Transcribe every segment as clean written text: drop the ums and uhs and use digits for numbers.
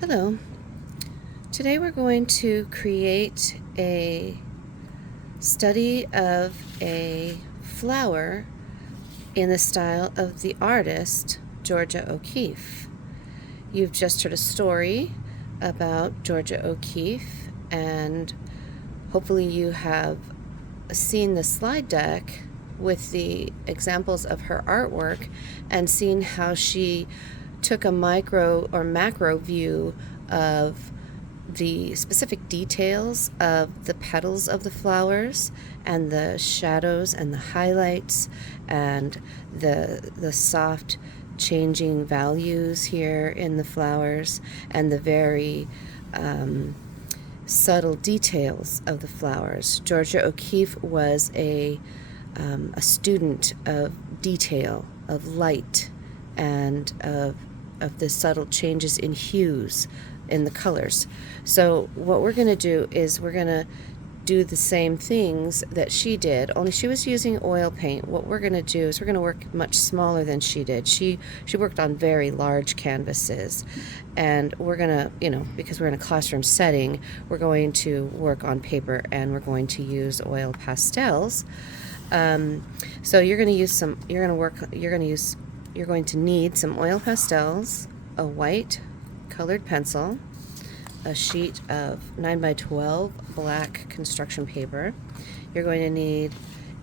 Hello. Today we're going to create a study of a flower in the style of the artist Georgia O'Keeffe. You've just heard a story about Georgia O'Keeffe, and hopefully you have seen the slide deck with the examples of her artwork and seen how she took a micro or macro view of the specific details of the petals of the flowers and the shadows and the highlights and the soft changing values here in the flowers and the very subtle details of the flowers. Georgia O'Keeffe was a student of detail, of light, and of the subtle changes in hues in the colors. So what we're going to do is we're going to do the same things that she did, only she was using oil paint. What we're going to do is we're going to work much smaller than she did. She worked on very large canvases, and we're going to, because we're in a classroom setting, we're going to work on paper and we're going to use oil pastels. So you're going to need some oil pastels, a white colored pencil, a sheet of 9x12 black construction paper. You're going to need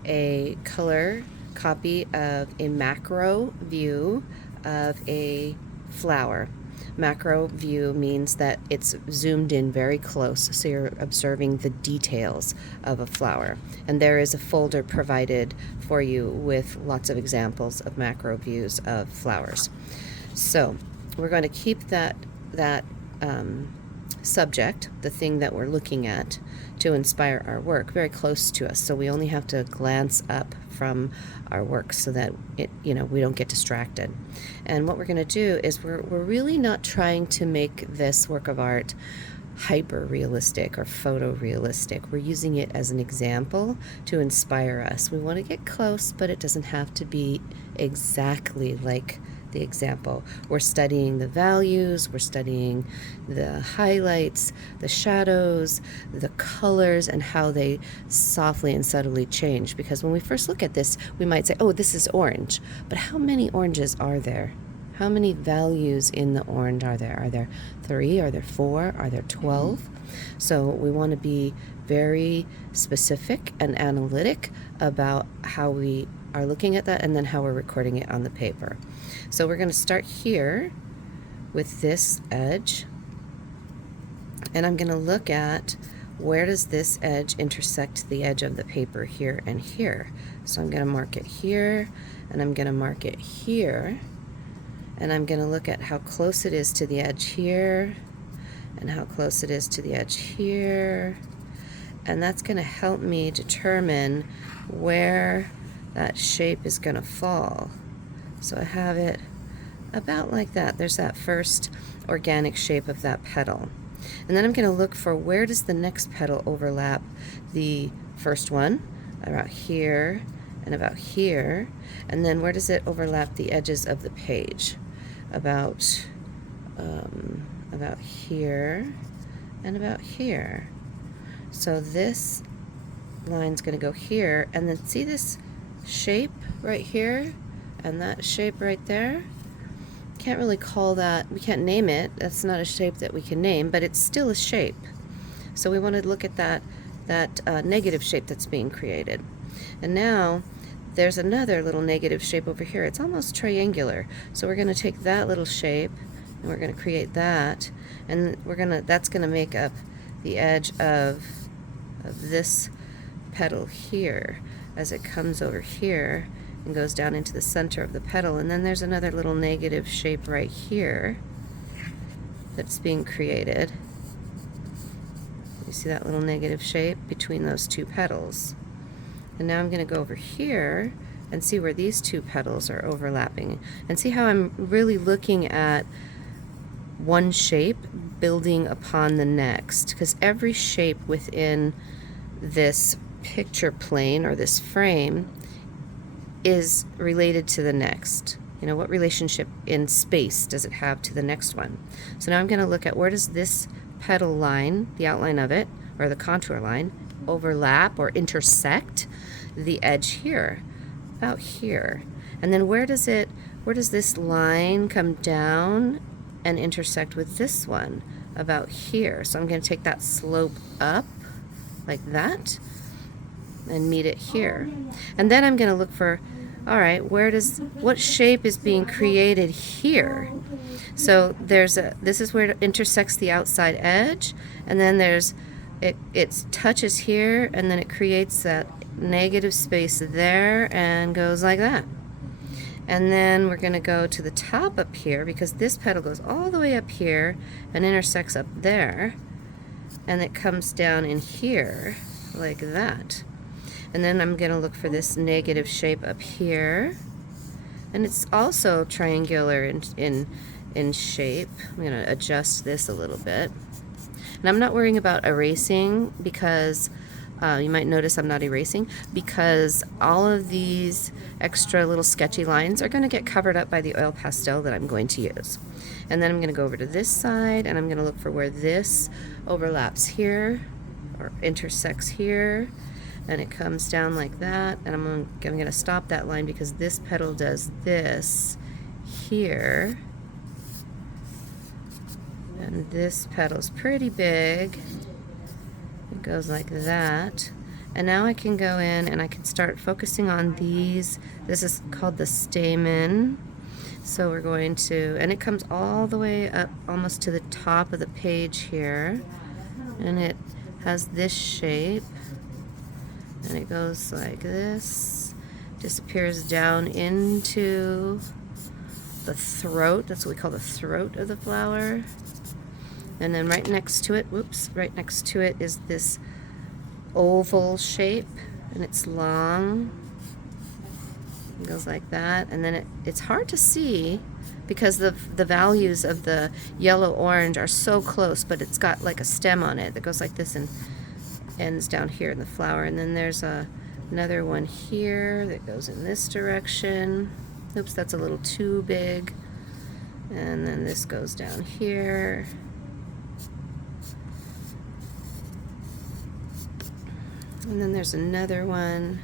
a color copy of a macro view of a flower. Macro view means that it's zoomed in very close, so you're observing the details of a flower. And there is a folder provided for you with lots of examples of macro views of flowers. So we're going to keep that subject, the thing that we're looking at to inspire our work, very close to us, so we only have to glance up from our work so that we don't get distracted. And what we're going to do is we're really not trying to make this work of art hyper realistic or photorealistic. We're using it as an example to inspire us. We want to get close, but it doesn't have to be exactly like the example. We're studying the values, we're studying the highlights, the shadows, the colors, and how they softly and subtly change. Because when we first look at this, we might say, oh, this is orange. But how many oranges are there? How many values in the orange are there? Are there 3? Are there 4? Are there 12? So we want to be very specific and analytic about how we are looking at that and then how we're recording it on the paper. So we're going to start here with this edge, and I'm going to look at where does this edge intersect the edge of the paper here and here. So I'm going to mark it here, and I'm going to mark it here, and I'm going to look at how close it is to the edge here and how close it is to the edge here, and that's going to help me determine where that shape is going to fall. So I have it about like that. There's that first organic shape of that petal. And then I'm going to look for where does the next petal overlap the first one, about here and about here, and then where does it overlap the edges of the page, about here and about here. So this line's going to go here, and then see this shape right here and that shape right there? Can't really call that, we can't name it, that's not a shape that we can name, but it's still a shape. So we want to look at that negative shape that's being created. And now there's another little negative shape over here. It's almost triangular. So we're going to take that little shape and we're going to create that, and that's going to make up the edge of this petal here as it comes over here and goes down into the center of the petal. And then there's another little negative shape right here that's being created. You see that little negative shape between those two petals. And now I'm going to go over here and see where these two petals are overlapping, and see how I'm really looking at one shape building upon the next, because every shape within this picture plane or this frame is related to the next. You know, what relationship in space does it have to the next one? So now I'm going to look at where does this petal line, the outline of it, or the contour line, overlap or intersect the edge here, about here. And then where does this line come down and intersect with this one? About here. So I'm going to take that slope up like that and meet it here. And then I'm going to look for, all right, what shape is being created here? So this is where it intersects the outside edge, and then it touches here, and then it creates that negative space there and goes like that. And then we're going to go to the top up here, because this petal goes all the way up here and intersects up there, and it comes down in here like that. And then I'm going to look for this negative shape up here, and it's also triangular in shape. I'm going to adjust this a little bit. And I'm not worrying about erasing, because you might notice I'm not erasing, because all of these extra little sketchy lines are going to get covered up by the oil pastel that I'm going to use. And then I'm going to go over to this side, and I'm going to look for where this overlaps here or intersects here, and it comes down like that. And I'm going to stop that line because this petal does this here, and this petal's pretty big. It goes like that. And now I can go in and I can start focusing on these. This is called the stamen. So we're going to, and it comes all the way up almost to the top of the page here. And it has this shape. And it goes like this. Disappears down into the throat. That's what we call the throat of the flower. And then right next to it, right next to it is this oval shape, and it's long. It goes like that, and then it's hard to see because the values of the yellow-orange are so close, but it's got like a stem on it that goes like this and ends down here in the flower. And then there's another one here that goes in this direction. Oops, that's a little too big. And then this goes down here. And then there's another one,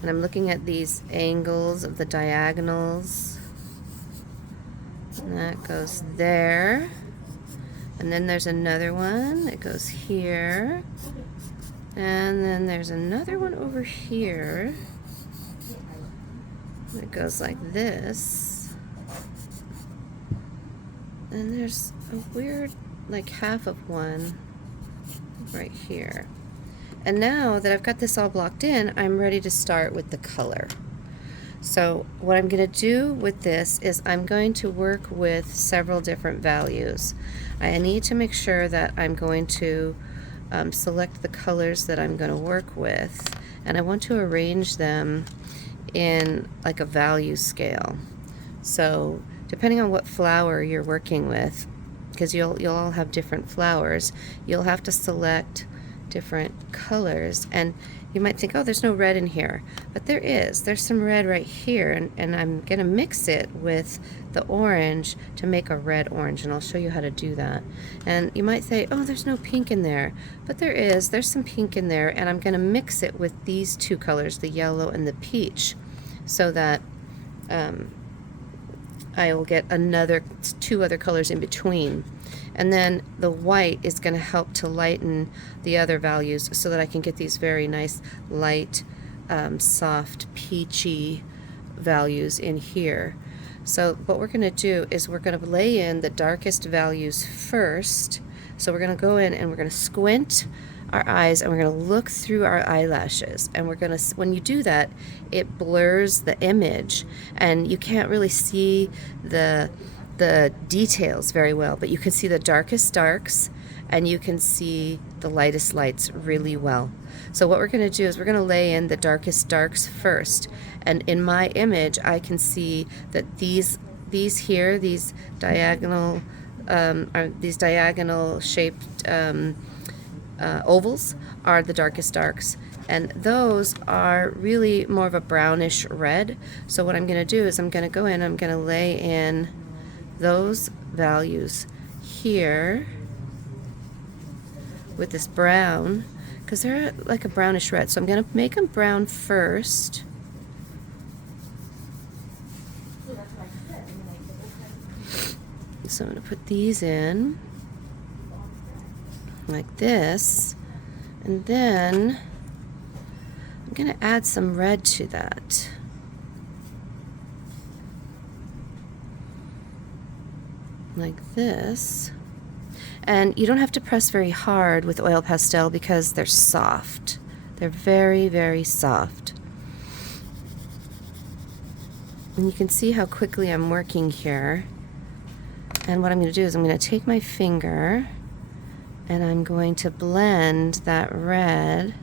and I'm looking at these angles of the diagonals, and that goes there. And then there's another one that goes here, and then there's another one over here that goes like this. And there's a weird, like half of one right here. And now that I've got this all blocked in, I'm ready to start with the color. So what I'm going to do with this is I'm going to work with several different values. I need to make sure that I'm going to select the colors that I'm going to work with, and I want to arrange them in like a value scale. So depending on what flower you're working with, because you'll all have different flowers, you'll have to select different colors. And you might think, oh, there's no red in here, but there's some red right here, and I'm gonna mix it with the orange to make a red orange, and I'll show you how to do that. And you might say, oh, there's no pink in there, but there's some pink in there, and I'm gonna mix it with these two colors, the yellow and the peach, so that I will get two other colors in between. And then the white is going to help to lighten the other values so that I can get these very nice light, soft, peachy values in here. So what we're going to do is we're going to lay in the darkest values first. So we're going to go in and we're going to squint our eyes, and we're going to look through our eyelashes, and we're going to, when you do that, it blurs the image and you can't really see the details very well, but you can see the darkest darks and you can see the lightest lights really well. So what we're going to do is we're going to lay in the darkest darks first, and in my image I can see that these diagonal shaped ovals are the darkest darks, and those are really more of a brownish red. So what I'm going to do is I'm going to go in, I'm going to lay in those values here with this brown, because they're like a brownish red. So I'm going to make them brown first. So I'm going to put these in like this, and then I'm going to add some red to that. Like this. And you don't have to press very hard with oil pastel because they're soft. They're very, very soft. And you can see how quickly I'm working here. And what I'm going to do is I'm going to take my finger and I'm going to blend that red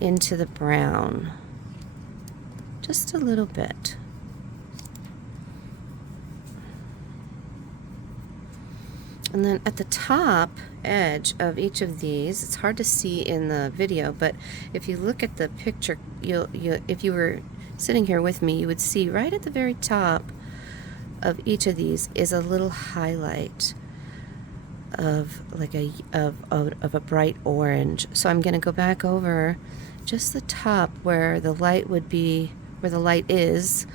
into the brown. Just a little bit. And then at the top edge of each of these, it's hard to see in the video, but if you look at the picture, if you were sitting here with me, you would see right at the very top of each of these is a little highlight of like of a bright orange. So I'm going to go back over just the top where the light would be, where the light is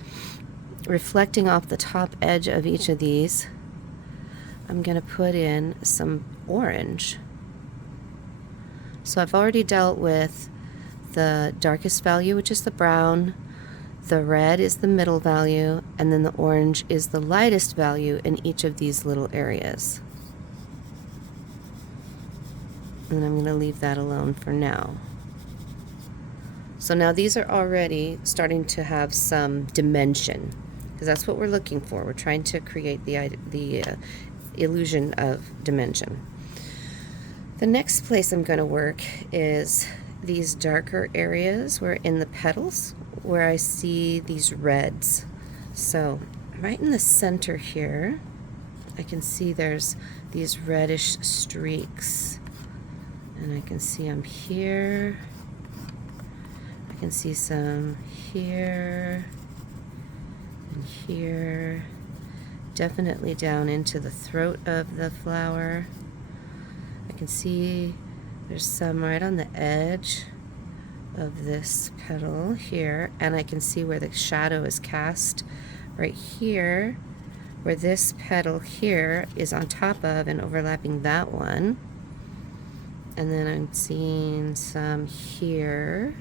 reflecting off the top edge of each of these. I'm going to put in some orange. So I've already dealt with the darkest value, which is the brown, the red is the middle value, and then the orange is the lightest value in each of these little areas. And I'm going to leave that alone for now. So now these are already starting to have some dimension, because that's what we're looking for. We're trying to create the illusion of dimension. The next place I'm going to work is these darker areas where in the petals where I see these reds. So right in the center here I can see there's these reddish streaks, and I can see them here, I can see some here and here, definitely down into the throat of the flower. I can see there's some right on the edge of this petal here, and I can see where the shadow is cast right here, where this petal here is on top of and overlapping that one. And then I'm seeing some here,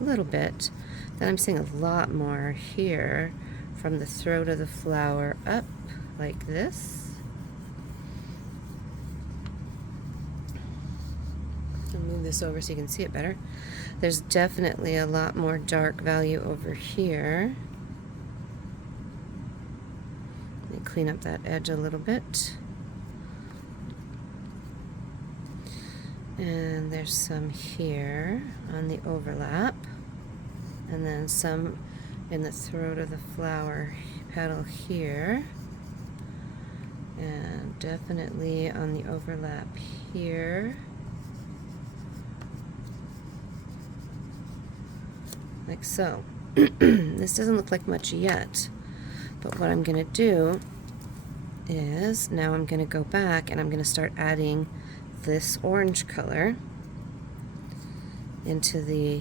a little bit. Then I'm seeing a lot more here from the throat of the flower up like this. I'll move this over so you can see it better. There's definitely a lot more dark value over here. Let me clean up that edge a little bit. And there's some here on the overlap. And then some in the throat of the flower petal here. And definitely on the overlap here. Like so. This doesn't look like much yet, but what I'm going to do is now I'm going to go back and I'm going to start adding this orange color into the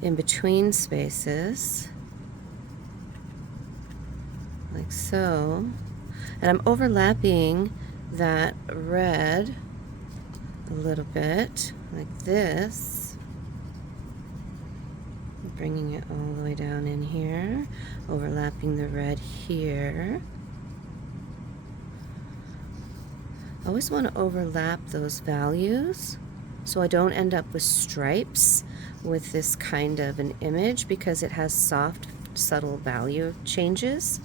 in-between spaces, like so, and I'm overlapping that red a little bit, like this, bringing it all the way down in here, overlapping the red here. I always want to overlap those values so I don't end up with stripes with this kind of an image, because it has soft, subtle value changes.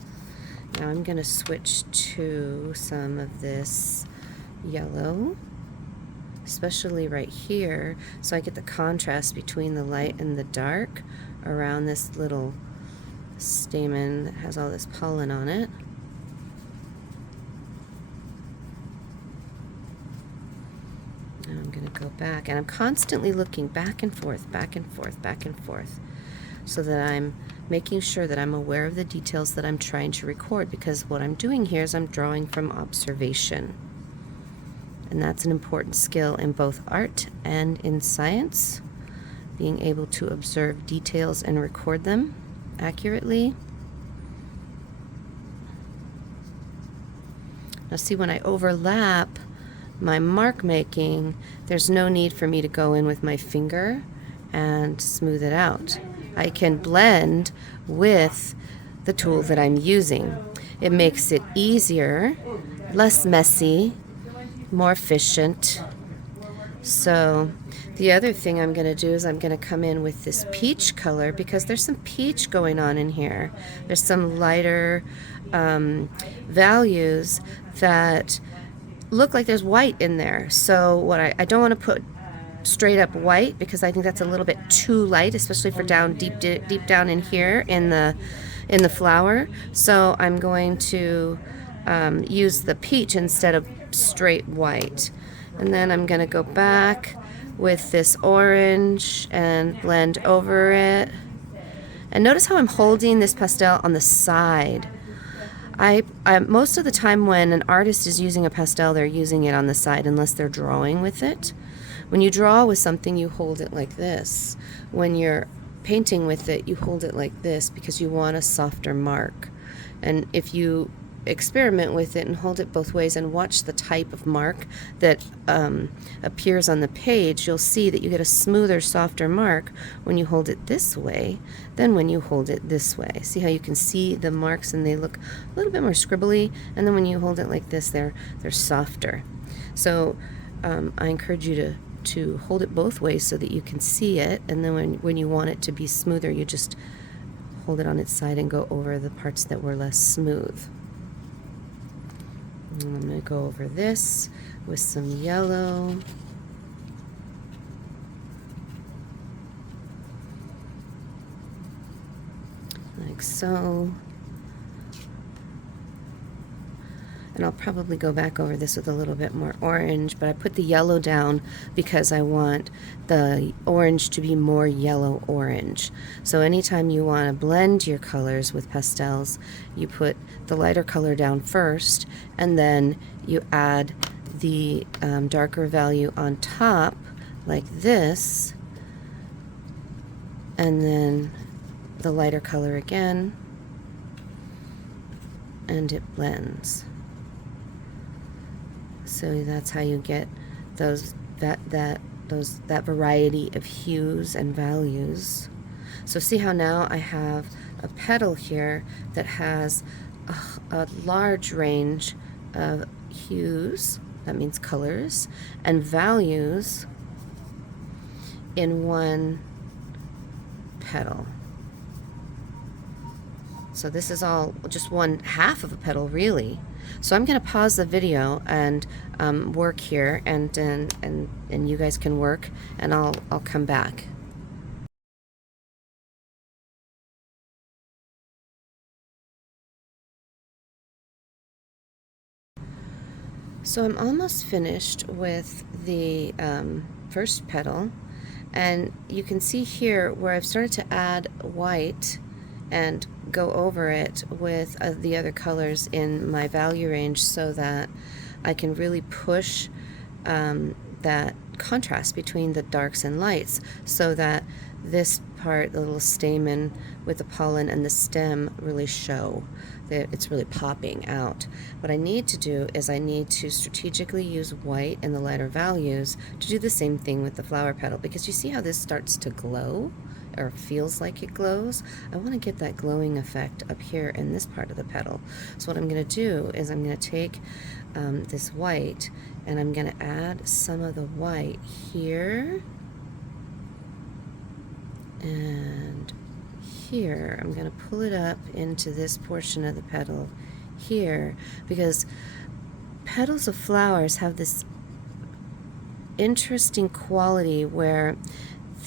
Now I'm going to switch to some of this yellow, especially right here, so I get the contrast between the light and the dark around this little stamen that has all this pollen on it. Now I'm going to go back, and I'm constantly looking back and forth, back and forth, back and forth, so that I'm making sure that I'm aware of the details that I'm trying to record, because what I'm doing here is I'm drawing from observation. And that's an important skill in both art and in science, being able to observe details and record them accurately. Now see, when I overlap my mark making, there's no need for me to go in with my finger and smooth it out. I can blend with the tool that I'm using. It makes it easier, less messy, more efficient. So the other thing I'm going to do is I'm going to come in with this peach color, because there's some peach going on in here. There's some lighter values that look like there's white in there. So what I don't want to put straight up white, because I think that's a little bit too light, especially for down deep down in here in the flower. So I'm going to use the peach instead of straight white. And then I'm going to go back with this orange and blend over it. And notice how I'm holding this pastel on the side. I most of the time when an artist is using a pastel, they're using it on the side unless they're drawing with it. When you draw with something, you hold it like this. When you're painting with it, you hold it like this because you want a softer mark. And if you experiment with it and hold it both ways and watch the type of mark that appears on the page, you'll see that you get a smoother, softer mark when you hold it this way than when you hold it this way. See how you can see the marks and they look a little bit more scribbly, and then when you hold it like this, they're softer. So I encourage you to hold it both ways so that you can see it, and then when you want it to be smoother, you just hold it on its side and go over the parts that were less smooth. And I'm going to go over this with some yellow. Like so. And I'll probably go back over this with a little bit more orange, but I put the yellow down because I want the orange to be more yellow orange. So anytime you want to blend your colors with pastels, you put the lighter color down first, and then you add the darker value on top like this, and then the lighter color again, and it blends. So that's how you get that variety of hues and values. So see how now I have a petal here that has a large range of hues, that means colors, and values in one petal. So this is all just one half of a petal, really. So I'm going to pause the video and work here, and you guys can work, and I'll come back. So I'm almost finished with the first petal, and you can see here where I've started to add white and go over it with the other colors in my value range, so that I can really push that contrast between the darks and lights, so that this part, the little stamen with the pollen and the stem, really show that it's really popping out. What I need to do is I need to strategically use white in the lighter values to do the same thing with the flower petal, because you see how this starts to glow, or feels like it glows. I want to get that glowing effect up here in this part of the petal. So what I'm going to do is I'm going to take this white, and I'm going to add some of the white here and here. I'm going to pull it up into this portion of the petal here, because petals of flowers have this interesting quality where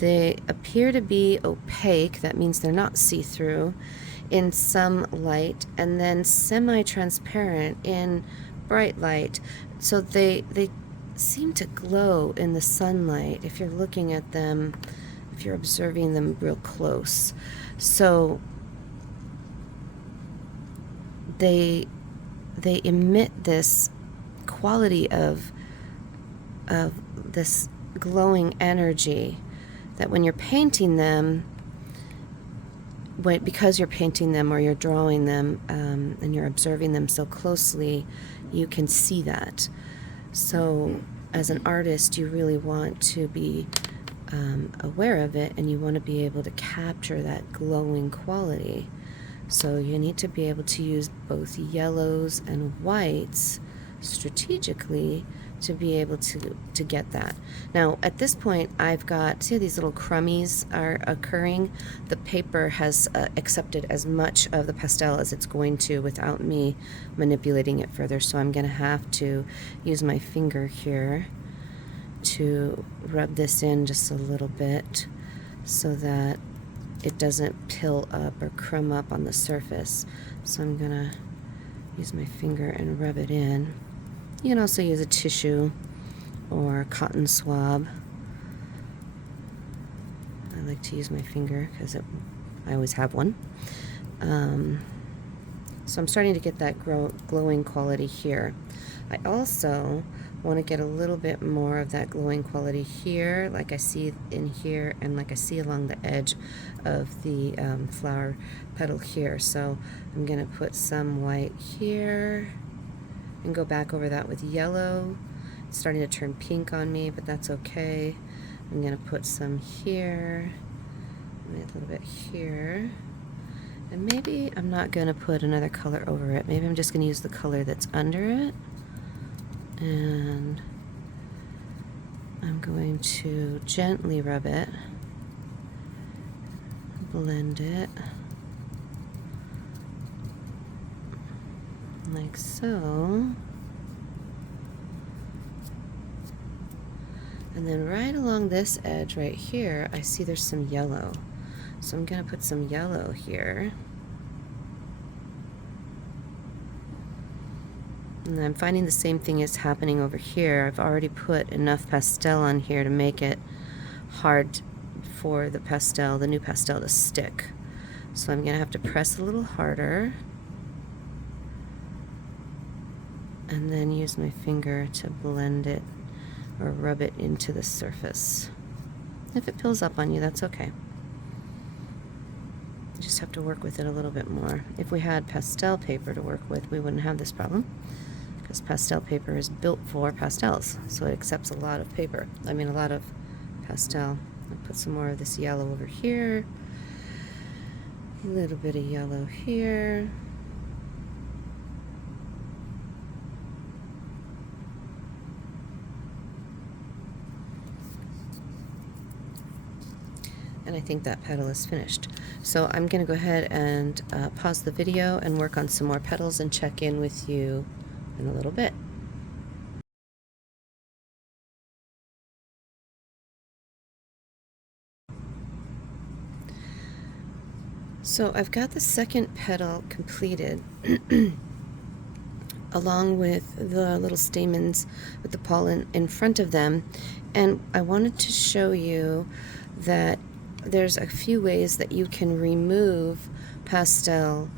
they appear to be opaque, that means they're not see-through, in some light, and then semi-transparent in bright light. So they seem to glow in the sunlight if you're looking at them, if you're observing them real close. So they emit this quality of this glowing energy that when you're painting them, because you're painting them or you're drawing them and you're observing them so closely, you can see that. So as an artist, you really want to be aware of it, and you want to be able to capture that glowing quality. So you need to be able to use both yellows and whites strategically to be able to get that. Now at this point I've got, see, these little crummies are occurring. The paper has accepted as much of the pastel as it's going to without me manipulating it further, so I'm gonna have to use my finger here to rub this in just a little bit so that it doesn't pill up or crumb up on the surface. So I'm gonna use my finger and rub it in. You can also use a tissue or a cotton swab. I like to use my finger because I always have one. So I'm starting to get that glowing quality here. I also want to get a little bit more of that glowing quality here, like I see in here and like I see along the edge of the flower petal here. So I'm going to put some white here and go back over that with yellow. It's starting to turn pink on me, but that's okay. I'm going to put some here, and a little bit here. And maybe I'm not going to put another color over it. Maybe I'm just going to use the color that's under it. And I'm going to gently rub it, blend it, like so. And then right along this edge right here, I see there's some yellow. So I'm going to put some yellow here. And I'm finding the same thing is happening over here. I've already put enough pastel on here to make it hard for the pastel, the new pastel, to stick. So I'm going to have to press a little harder and then use my finger to blend it or rub it into the surface. If it peels up on you, that's okay. You just have to work with it a little bit more. If we had pastel paper to work with, we wouldn't have this problem, because pastel paper is built for pastels, so it accepts a lot of paper. I mean, a lot of pastel. I'll put some more of this yellow over here, a little bit of yellow here. And I think that petal is finished. So I'm going to go ahead and pause the video and work on some more petals and check in with you in a little bit. So I've got the second petal completed along with the little stamens with the pollen in front of them, and I wanted to show you that there's a few ways that you can remove pastel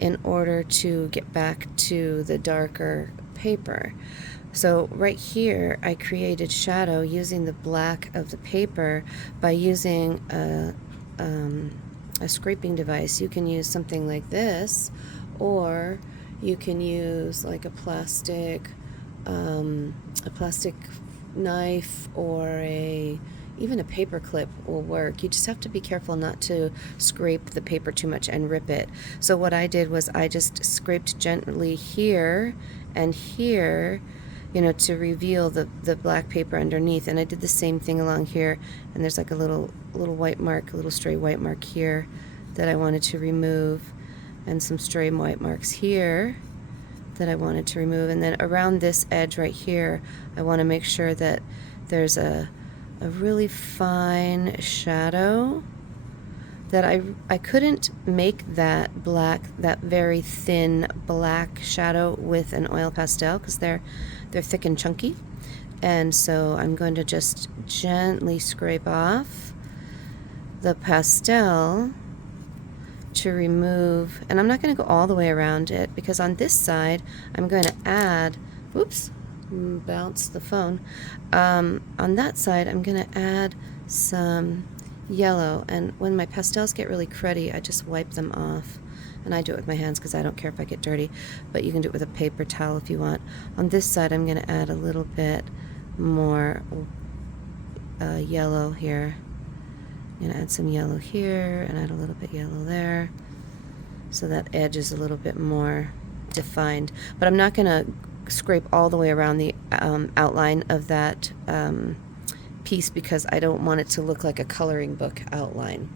in order to get back to the darker paper. So right here I created shadow using the black of the paper by using a scraping device. You can use something like this, or you can use like a plastic knife, or even a paper clip will work. You just have to be careful not to scrape the paper too much and rip it. So what I did was I just scraped gently here and here, you know, to reveal the black paper underneath. And I did the same thing along here, and there's like a little white mark, a little stray white mark here that I wanted to remove, and some stray white marks here that I wanted to remove. And then around this edge right here, I want to make sure that there's a really fine shadow that I couldn't make that very thin black shadow with an oil pastel because they're thick and chunky. And so I'm going to just gently scrape off the pastel to remove, and I'm not going to go all the way around it, because on this side I'm going to add, oops, bounce the phone. On that side I'm going to add some yellow, and when my pastels get really cruddy, I just wipe them off. And I do it with my hands because I don't care if I get dirty, but you can do it with a paper towel if you want. On this side I'm going to add a little bit more yellow here. I'm going to add some yellow here and add a little bit yellow there, so that edge is a little bit more defined. But I'm not going to scrape all the way around the outline of that piece, because I don't want it to look like a coloring book outline.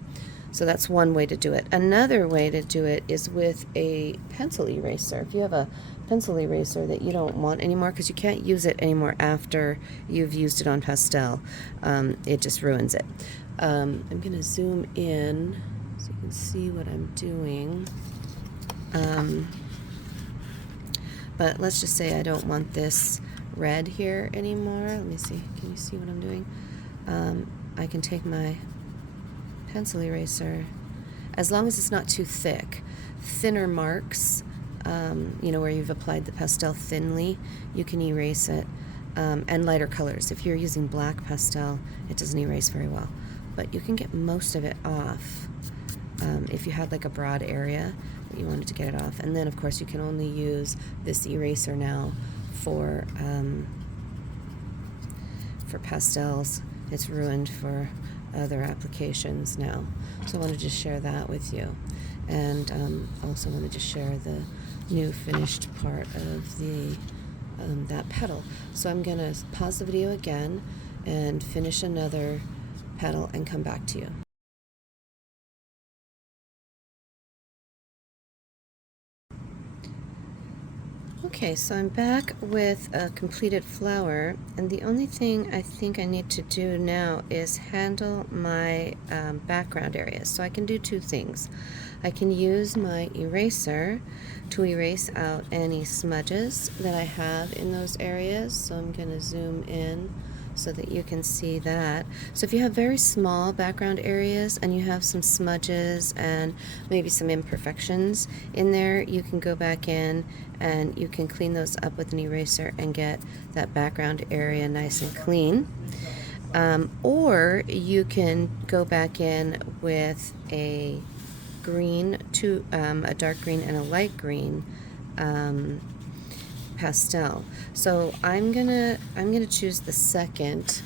So that's one way to do it. Another way to do it is with a pencil eraser. If you have a pencil eraser that you don't want anymore, because you can't use it anymore after you've used it on pastel, it just ruins it. I'm going to zoom in so you can see what I'm doing. But let's just say I don't want this red here anymore. Let me see. Can you see what I'm doing? I can take my pencil eraser, as long as it's not too thick. Thinner marks, you know, where you've applied the pastel thinly, you can erase it. And lighter colors. If you're using black pastel, it doesn't erase very well. But you can get most of it off if you had like a broad area that you wanted to get it off. And then, of course, you can only use this eraser now for pastels. It's ruined for other applications now. So I wanted to share that with you. And also wanted to share the new finished part of the that petal. So I'm going to pause the video again and finish another petal and come back to you. Okay, so I'm back with a completed flower, and the only thing I think I need to do now is handle my background areas. So I can do two things. I can use my eraser to erase out any smudges that I have in those areas. So I'm going to zoom in so that you can see that. So if you have very small background areas and you have some smudges and maybe some imperfections in there, you can go back in and you can clean those up with an eraser and get that background area nice and clean. Or you can go back in with a green, a dark green and a light green pastel. So I'm gonna choose the second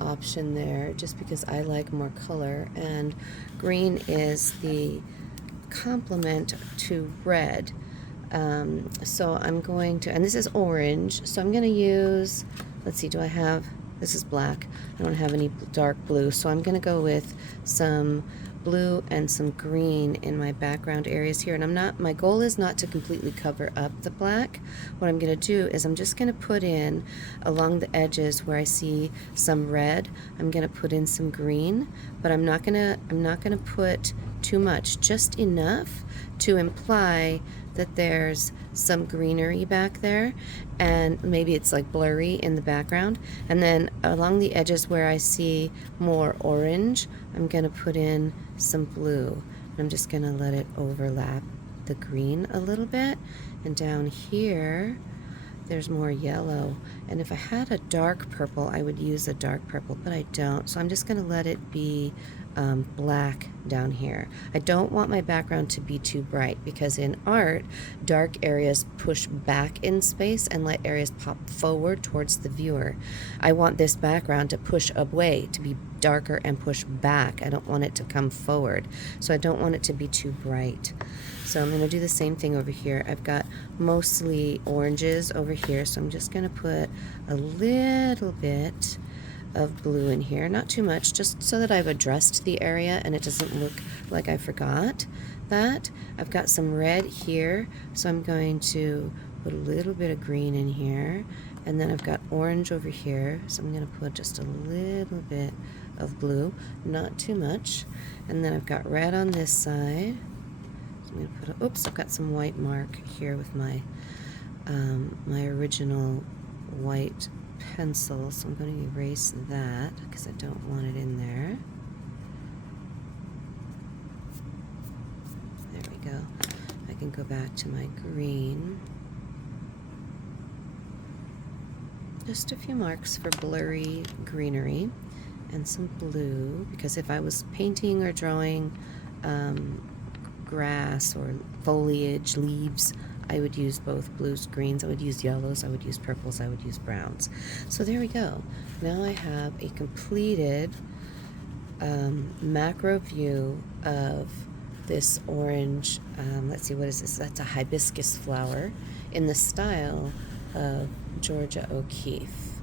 option there, just because I like more color, and green is the complement to red. So I'm going to, and this is orange, so I'm going to use, let's see, this is black. I don't have any dark blue, so I'm going to go with some blue and some green in my background areas here. And my goal is not to completely cover up the black. What I'm going to do is I'm just going to put in along the edges where I see some red, I'm going to put in some green, but I'm not going to put too much, just enough to imply that there's some greenery back there, and maybe it's like blurry in the background. And then along the edges where I see more orange, I'm going to put in some blue. I'm just going to let it overlap the green a little bit. And down here, there's more yellow. And if I had a dark purple, I would use a dark purple, but I don't. So I'm just going to let it be black down here. I don't want my background to be too bright, because in art, dark areas push back in space and light areas pop forward towards the viewer. I want this background to push away, to be darker and push back. I don't want it to come forward. So I don't want it to be too bright. So I'm going to do the same thing over here. I've got mostly oranges over here, so I'm just going to put a little bit of blue in here, not too much, just so that I've addressed the area and it doesn't look like I forgot that. I've got some red here, so I'm going to put a little bit of green in here, and then I've got orange over here, so I'm going to put just a little bit of blue, not too much, and then I've got red on this side. So I'm going to put oops, I've got some white mark here with my my original white pencil, so I'm going to erase that because I don't want it in there. There we go. I can go back to my green. Just a few marks for blurry greenery and some blue, because if I was painting or drawing grass or foliage, leaves, I would use both blues, greens, I would use yellows, I would use purples, I would use browns. So there we go. Now I have a completed macro view of this orange, let's see, what is this? That's a hibiscus flower in the style of Georgia O'Keeffe.